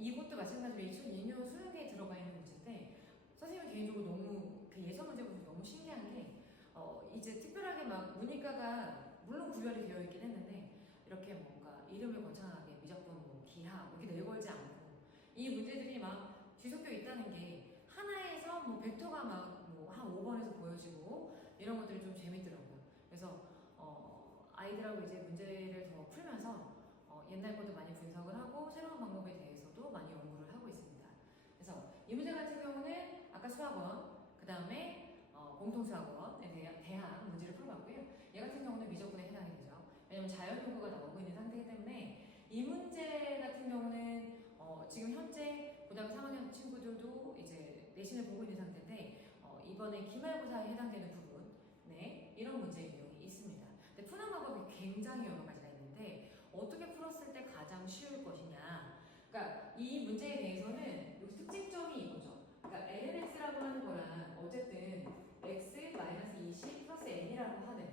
이것도 마찬가지로 2002년 수능에 들어가 있는 문제인데 선생님은 개인적으로 너무 그 예서 문제 보면서 너무 신기한 게 이제 특별하게 막 문이과가 물론 구별이 되어 있긴 했는데 이렇게 뭔가 이름을 거창하게 미적분, 뭐 기하 이렇게 내걸지 않고 이 문제들이 막 뒤섞여 있다는 게 하나에서 뭐 벡터가 막 뭐 한 5번에서 보여지고 이런 것들이 좀 재밌더라고요. 그래서 아이들하고 이제 문제를 더 풀면서 옛날 것도 많이 분석을 하고 새로운 방법에 대해서도 많이 연구를 하고 있습니다. 그래서 이 문제 같은 경우는 아까 수학원, 그 다음에 공통수학원에 대한 문제를 풀어봤고요. 얘 같은 경우는 미적분에 해당이 되죠. 왜냐면 자연요구가 나오고 있는 상태이기 때문에 이 문제 같은 경우는 지금 현재 고등학교 3학년 친구들도 이제 내신을 보고 있는 상태인데 이번에 기말고사에 해당되는 부분, 네, 이런 문제의 내용이 있습니다. 근데 푸는 방법이 굉장히 여러 가지가 있는데 어떻게 풀었을 때 가장 쉬울 것이냐. 그러니까 이 문제에 대해서는 여기 특징점이 이거죠. 그러니까 lnx라고 하는 거랑 어쨌든 x-20 플러스 n이라고 하는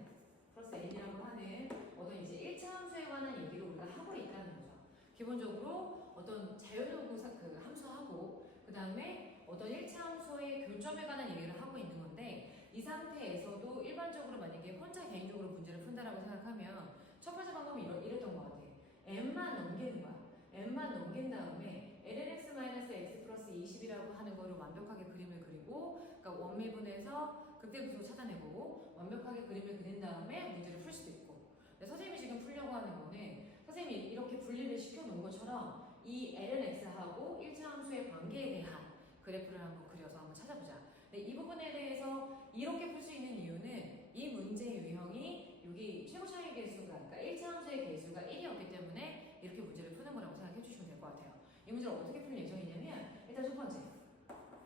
어떤 이제 1차 함수에 관한 얘기를 우리가 하고 있다는 거죠. 기본적으로 어떤 자연요구 그 함수하고 그 다음에 어떤 1차 함수의 교점에 관한 얘기를 하고 있는 건데 이 상태에서도 일반적으로 만약에 혼자 개인적으로 문제를 푼다라고 생각하면 첫 번째 방법은 이랬던 것 같아. n만 넘기는 거야. n만 넘긴 다음에 lnx-x 플러스 20이라고 하는 거를 완벽하게 그림을 그리고 그러니까 원미분에서 극대극소 찾아내고 완벽하게 그림을 그린 다음에 문제를 풀 수도 있고 근데 선생님이 지금 풀려고 하는 거는 선생님이 이렇게 분리를 시켜놓은 것처럼 이 lnx하고 1차 함수의 관계에 대한 그래프를 한번 그려서 한번 찾아보자. 근데 이 부분에 대해서 이렇게 풀 수 있는 이유는 이 문제의 유형이 여기 최고차의 개수가 그러니까 1차 함수의 개수가 1이었기 때문에 이렇게 문제를 푸는 거라고 생각해 주시면 될 것 같아요. 이 문제를 어떻게 풀 예정이냐면 일단 첫 번째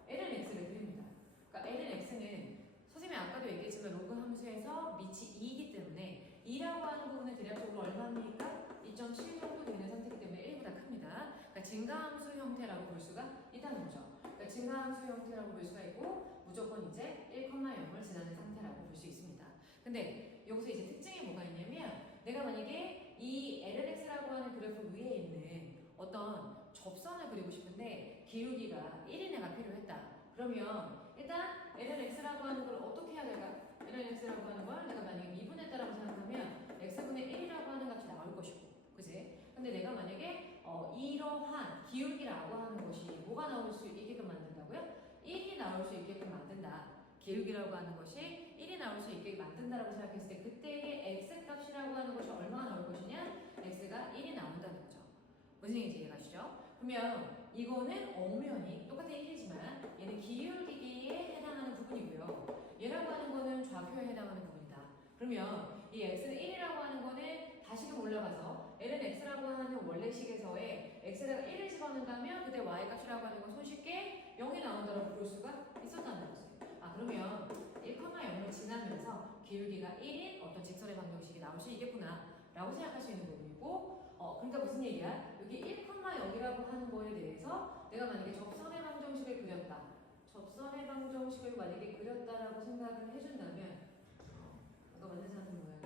lnx를 그립니다. 그러니까 lnx는 선생님이 아까도 얘기했지만 로그 함수에서 밑이 2이기 때문에 2라고 하는 부분은 대략적으로 얼마입니까? 2.7 정도 되는 상태이기 때문에 1보다 큽니다. 그러니까 증가함수 형태라고 볼 수가 있다는 거죠. 그러니까 증가함수 형태라고 볼 수가 있고 무조건 이제 1,0을 지나는 상태라고 볼 수 있습니다. 근데 여기서 이제 특징이 뭐가 있냐면 내가 만약에 이 lnx라고 하는 그래프 위에 있는 어떤 접선을 그리고 싶은데 기울기가 1인 애가 필요했다. 그러면 일단 lnx라고 하는 걸 어떻게 해야 될까? lnx라고 하는 걸 내가 만약에 미분했다라고 생각하면 x분의 1이라고 하는 값이 나올 것이고 그지? 근데 내가 만약에 이러한 기울기라고 하는 것이 뭐가 나올 수 있게끔 만든다고요? 1이 나올 수 있게끔 만든다. 기울기라고 하는 것이 1이 나올 수 있게 만든다라고 생각했을 때 그때의 x값이라고 하는 것이 얼마나 나올 것이냐? x가 1이 나온다는 거죠. 무슨 얘기인지 이해가시죠? 그러면 이거는 엄연히 똑같은 1이지만 얘는 기울기에 해당하는 부분이고요. 얘라고 하는 거는 좌표에 해당하는 부분이다. 그러면 이 x는 1이라고 하는 거는 다시금 올라가서 ln x라고 하는 원래식에서의 x에다가 1을 집어넣는다면 그때 y값이라고 하는 건 손쉽게 0이 나온다고 볼 수가 있었다는 거죠. 그러면 1,0을 지나면서 기울기가 1인 어떤 직선의 방정식이 나올 수 있겠구나 라고 생각할 수 있는 부분이고 그러니까 무슨 얘기야? 여기 1,0이라고 하는 거에 대해서 내가 만약에 접선의 방정식을 그렸다. 접선의 방정식을 만약에 그렸다라고 생각을 해준다면 아까 만든 사람 모양이요?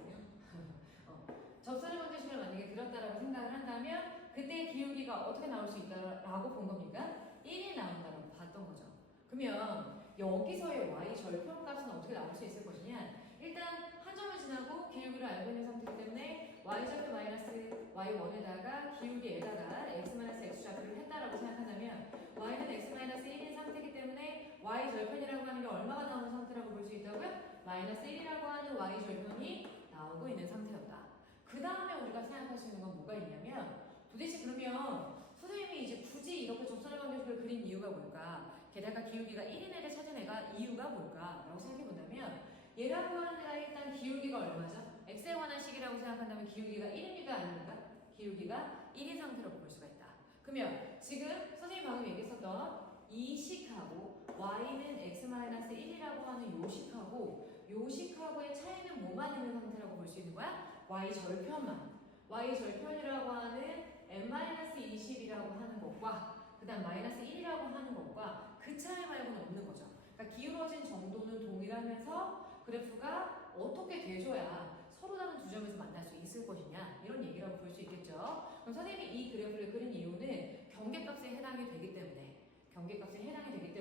접선의 방정식을 만약에 그렸다라고 생각을 한다면 그때 기울기가 어떻게 나올 수 있다라고 본 겁니까? 1이 나온다라고 봤던 거죠. 그러면 여기서의 y 절편값은 어떻게 나올 수 있을 것이냐? 일단 한 점을 지나고 기울기를 알고 있는 상태이기 때문에 y 절편 마이너스 y1에다가 기울기에다가 x-x 좌표를 했다라고 생각한다면 y는 x-1인 상태이기 때문에 y 절편이라고 하는 게 얼마가 나오는 상태라고 볼 수 있다고요? 마이너스 1이라고 하는 y 절편이 나오고 있는 상태였다. 그 다음에 우리가 생각할 수 있는 건 뭐가 있냐면 도대체 그러면 선생님이 이제 굳이 이렇게 접선의 방정식을 그린 이유가 뭘까? 게다가 기울기가 1인 애를 찾은 애가 이유가 뭘까? 라고 생각해 본다면 얘라고 하는 애가 일단 기울기가 얼마죠? x에 관한 식이라고 생각한다면 기울기가 1입니까? 아닙니까? 기울기가 1인 상태로 볼 수가 있다. 그러면 지금 선생님이 방금 얘기했었던 이 식하고 y는 x-1이라고 하는 요 식하고의 차이는 뭐만 있는 상태라고 볼 수 있는 거야? y 절편만. y 절편이라고 하는 n-20이라고 하는 것과 그 다음 마이너스 1이라고 하는 것과 그 차이 말고는 없는 거죠. 그러니까 기울어진 정도는 동일하면서 그래프가 어떻게 돼줘야 서로 다른 두 점에서 만날 수 있을 것이냐 이런 얘기라고 볼 수 있겠죠. 그럼 선생님이 이 그래프를 그린 이유는 경계값에 해당하는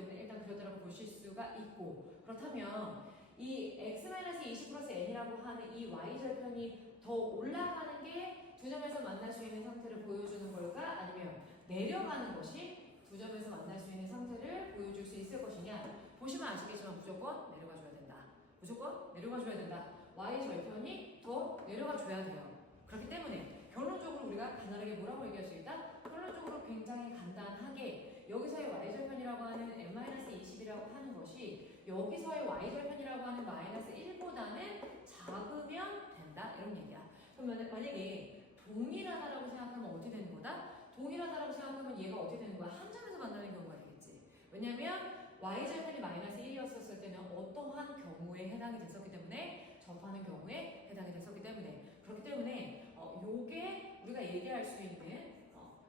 때문에 일단 그렇다고 보실 수가 있고, 그렇다면 이 x-20 플러스 n이라고 하는 이 y절편이 더 올라가는 게 두 점에서 만날 수 있는 상태를 보여주는 걸까? 아니면 내려가는 것이 두 점에서 만날 수 있는 상태를 보여줄 수 있을 것이냐? 보시면 아시겠지만 무조건 내려가줘야 된다. 무조건 내려가줘야 된다. y절편이 더 내려가줘야 돼요. 그렇기 때문에 결론적으로 우리가 간단하게 뭐라고 얘기할 수 있다? 결론적으로 굉장히 간단하게 여기서의 y절편이라고 하는 n-20이라고 하는 것이 여기서의 y절편이라고 하는 마이너스 1보다는 작으면 된다. 이런 얘기야. 그러면 만약에 동일하다라고 생각하면 어떻게 되는 거다? 동일하다라고 생각하면 얘가 어떻게 되는 거야? 한 점에서 만나는 경우가 되겠지. 왜냐면 y절편이 마이너스 1이었을 때는 어떠한 경우에 해당이 됐었기 때문에 접하는 경우에 해당이 됐었기 때문에 그렇기 때문에 요게 우리가 얘기할 수 있는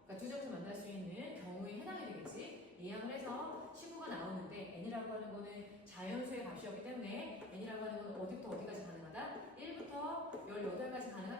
그러니까 두 점에서 만날 수 있는 경우에 해당이 되겠지. 이항을 해서 식구가 나오는데 n이라고 하는 거는 자연수의 값이었기 때문에 n이라고 하는 거는 어디부터 어디까지 가능하다? 1부터 18까지 가능하다.